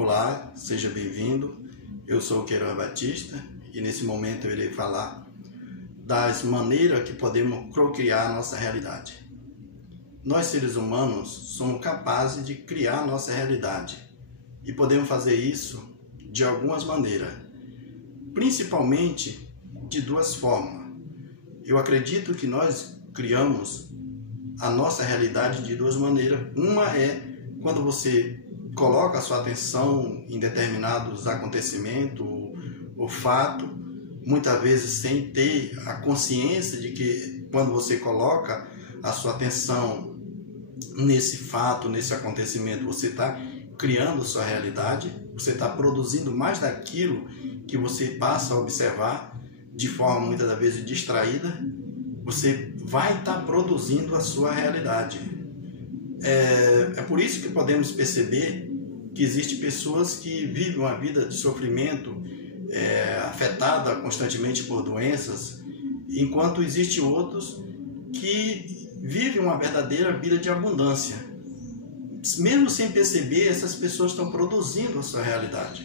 Olá, seja bem-vindo. Eu sou o Queiroz Batista e nesse momento eu irei falar das maneiras que podemos procriar a nossa realidade. Nós, seres humanos, somos capazes de criar a nossa realidade e podemos fazer isso de algumas maneiras, principalmente de duas formas. Eu acredito que nós criamos a nossa realidade de duas maneiras. Uma é quando você coloca a sua atenção em determinados acontecimentos ou fato, muitas vezes sem ter a consciência de que quando você coloca a sua atenção nesse fato, nesse acontecimento, você está criando sua realidade, você está produzindo mais daquilo que você passa a observar de forma muitas das vezes distraída, você vai estar produzindo a sua realidade. É por isso que podemos perceber que existem pessoas que vivem uma vida de sofrimento, afetada constantemente por doenças, enquanto existem outros que vivem uma verdadeira vida de abundância. Mesmo sem perceber, essas pessoas estão produzindo a sua realidade.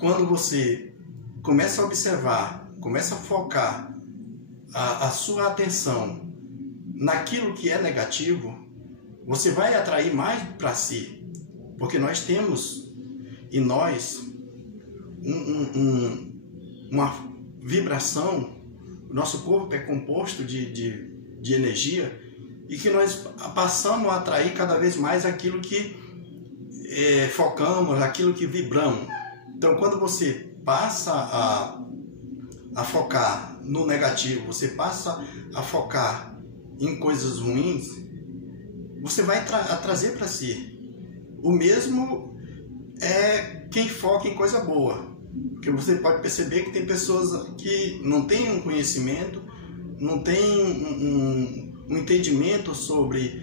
Quando você começa a observar, começa a focar a sua atenção naquilo que é negativo, você vai atrair mais para si. Porque nós temos em nós uma vibração, o nosso corpo é composto de energia e que nós passamos a atrair cada vez mais aquilo que focamos, aquilo que vibramos. Então, quando você passa a focar no negativo, você passa a focar em coisas ruins, você vai trazer para si. O mesmo é quem foca em coisa boa, porque você pode perceber que tem pessoas que não têm um conhecimento, não têm um entendimento sobre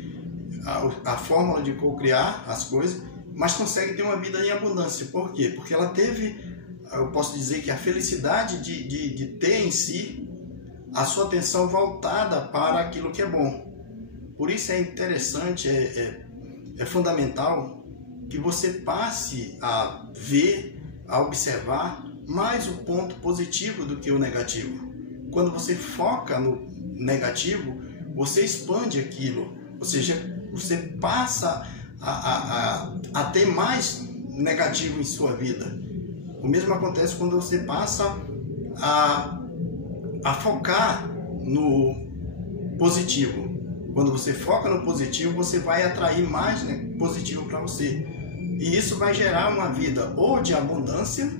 a fórmula de co-criar as coisas, mas conseguem ter uma vida em abundância. Por quê? Porque ela teve, eu posso dizer que a felicidade de ter em si a sua atenção voltada para aquilo que é bom. Por isso é interessante, é fundamental que você passe a ver, a observar mais o ponto positivo do que o negativo. Quando você foca no negativo, você expande aquilo, ou seja, você passa a ter mais negativo em sua vida. O mesmo acontece quando você passa a focar no positivo. Quando você foca no positivo, você vai atrair mais positivo para você. E isso vai gerar uma vida ou de abundância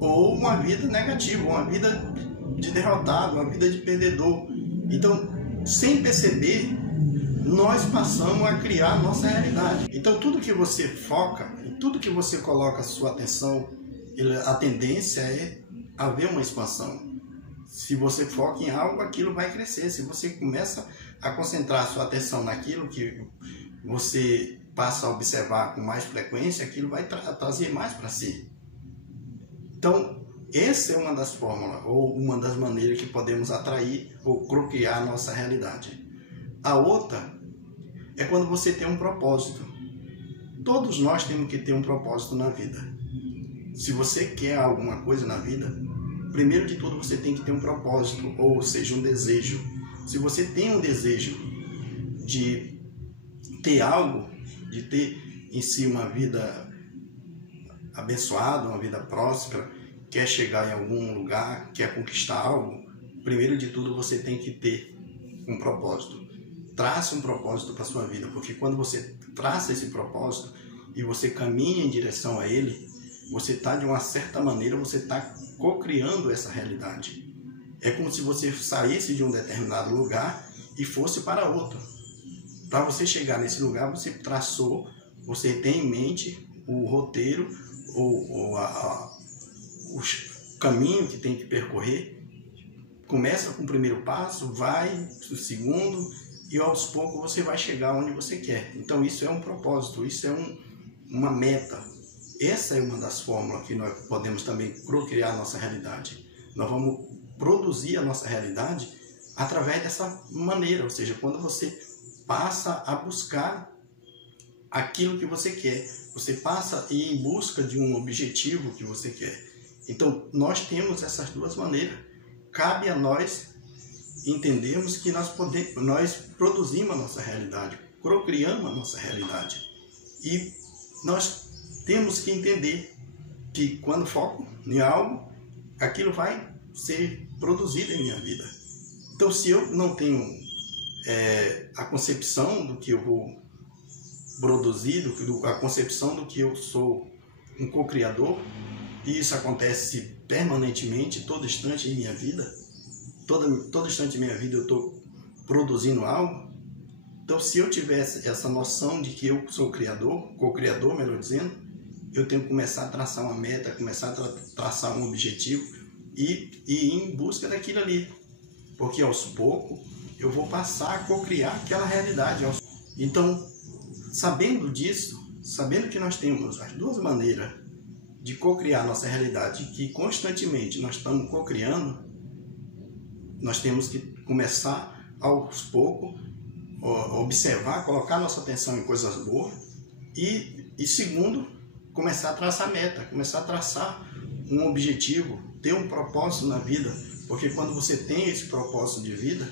ou uma vida negativa, uma vida de derrotado, uma vida de perdedor. Então, sem perceber, nós passamos a criar a nossa realidade. Então, tudo que você foca, tudo que você coloca a sua atenção, a tendência é haver uma expansão. Se você foca em algo, aquilo vai crescer. Se você começa a concentrar a sua atenção naquilo que você passa a observar com mais frequência, aquilo vai trazer mais para si. Então, essa é uma das fórmulas, ou uma das maneiras que podemos atrair ou procriar a nossa realidade. A outra é quando você tem um propósito. Todos nós temos que ter um propósito na vida. Se você quer alguma coisa na vida, primeiro de tudo você tem que ter um propósito, ou seja, um desejo. Se você tem um desejo de ter algo, de ter em si uma vida abençoada, uma vida próspera, quer chegar em algum lugar, quer conquistar algo, primeiro de tudo você tem que ter um propósito. Traça um propósito para a sua vida, porque quando você traça esse propósito e você caminha em direção a ele, você está, de uma certa maneira, você está co-criando essa realidade. É como se você saísse de um determinado lugar e fosse para outro. Para você chegar nesse lugar, você traçou, você tem em mente o roteiro, o caminho que tem que percorrer. Começa com o primeiro passo, vai o segundo, e aos poucos você vai chegar onde você quer. Então isso é um propósito, isso é uma meta. Essa é uma das fórmulas que nós podemos também procriar a nossa realidade. Nós vamos produzir a nossa realidade através dessa maneira, ou seja, quando você passa a buscar aquilo que você quer. Você passa a ir em busca de um objetivo que você quer. Então, nós temos essas duas maneiras. Cabe a nós entendermos que nós produzimos a nossa realidade, procriamos a nossa realidade. E nós temos que entender que quando foco em algo, aquilo vai ser produzido em minha vida. Então, se eu não tenho a concepção do que eu vou produzir, a concepção do que eu sou um co-criador, e isso acontece permanentemente, todo instante em minha vida, todo instante em minha vida eu estou produzindo algo. Então, se eu tivesse essa noção de que eu sou criador, co-criador, melhor dizendo, eu tenho que começar a traçar uma meta, começar a traçar um objetivo e ir em busca daquilo ali. Porque aos poucos eu vou passar a co-criar aquela realidade. Então, sabendo disso, sabendo que nós temos as duas maneiras de co-criar nossa realidade, que constantemente nós estamos co-criando, nós temos que começar aos poucos observar, colocar nossa atenção em coisas boas e segundo, começar a traçar meta, começar a traçar um objetivo, ter um propósito na vida, porque quando você tem esse propósito de vida,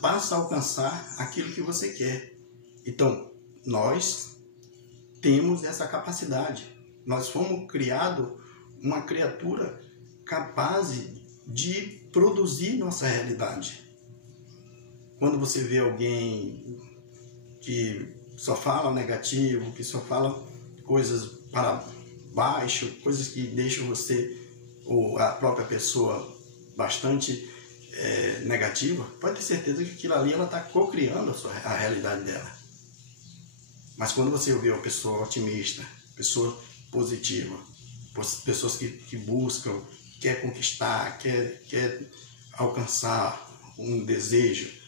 passa a alcançar aquilo que você quer. Então, nós temos essa capacidade. Nós fomos criados uma criatura capaz de produzir nossa realidade. Quando você vê alguém que só fala negativo, que só fala coisas para baixo, coisas que deixam você ou a própria pessoa bastante negativa, pode ter certeza que aquilo ali ela está co-criando a realidade dela. Mas quando você vê uma pessoa otimista, pessoa positiva, pessoas que buscam, quer conquistar, quer alcançar um desejo,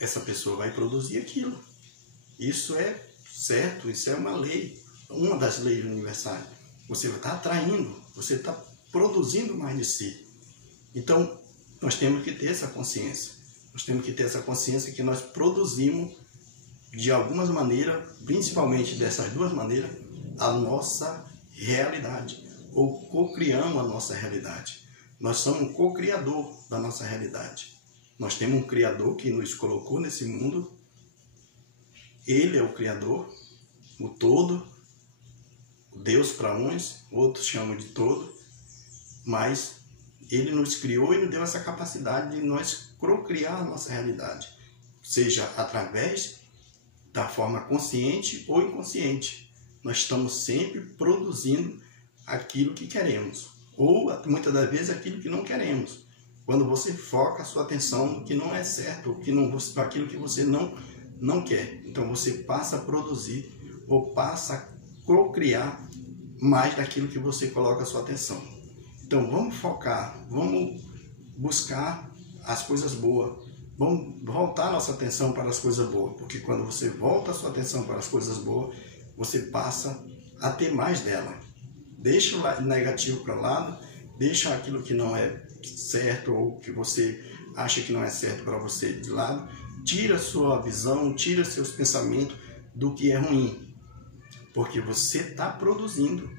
essa pessoa vai produzir aquilo. Isso é certo, isso é uma lei, uma das leis universais. Você está atraindo, você está produzindo mais de si. Então, nós temos que ter essa consciência. Nós temos que ter essa consciência que nós produzimos de algumas maneiras, principalmente dessas duas maneiras, a nossa realidade, ou co-criamos a nossa realidade. Nós somos um co-criador da nossa realidade. Nós temos um Criador que nos colocou nesse mundo. Ele é o Criador, o todo, o Deus para uns, outros chamam de todo, mas Ele nos criou e nos deu essa capacidade de nós procriar a nossa realidade, seja através da forma consciente ou inconsciente. Nós estamos sempre produzindo aquilo que queremos, ou muitas das vezes aquilo que não queremos. Quando você foca a sua atenção no que não é certo, ou aquilo que você não quer, então você passa a produzir ou passa a procriar mais daquilo que você coloca a sua atenção. Então vamos focar, vamos buscar as coisas boas, vamos voltar nossa atenção para as coisas boas, porque quando você volta a sua atenção para as coisas boas, você passa a ter mais dela. Deixa o negativo para lado, deixa aquilo que não é certo ou que você acha que não é certo para você de lado, tira sua visão, tira seus pensamentos do que é ruim, porque você está produzindo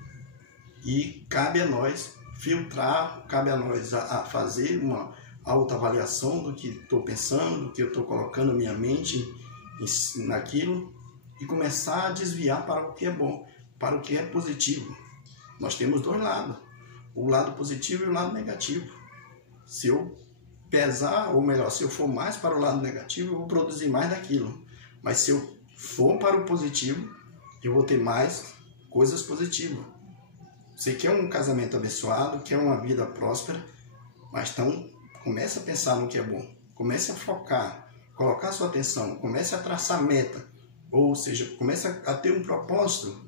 e cabe a nós filtrar, cabe a nós a fazer uma autoavaliação do que estou pensando, do que eu estou colocando minha mente naquilo e começar a desviar para o que é bom, para o que é positivo. Nós temos dois lados, o lado positivo e o lado negativo. Se eu pesar, ou melhor, se eu for mais para o lado negativo, eu vou produzir mais daquilo. Mas se eu for para o positivo, eu vou ter mais coisas positivas. Você quer um casamento abençoado, quer uma vida próspera, mas então comece a pensar no que é bom. Comece a focar, colocar sua atenção, comece a traçar meta. Ou seja, comece a ter um propósito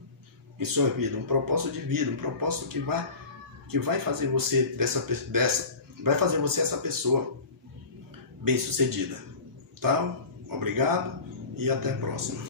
em sua vida, um propósito de vida, um propósito que vai fazer você vai fazer você essa pessoa bem-sucedida. Tá? Obrigado e até a próxima.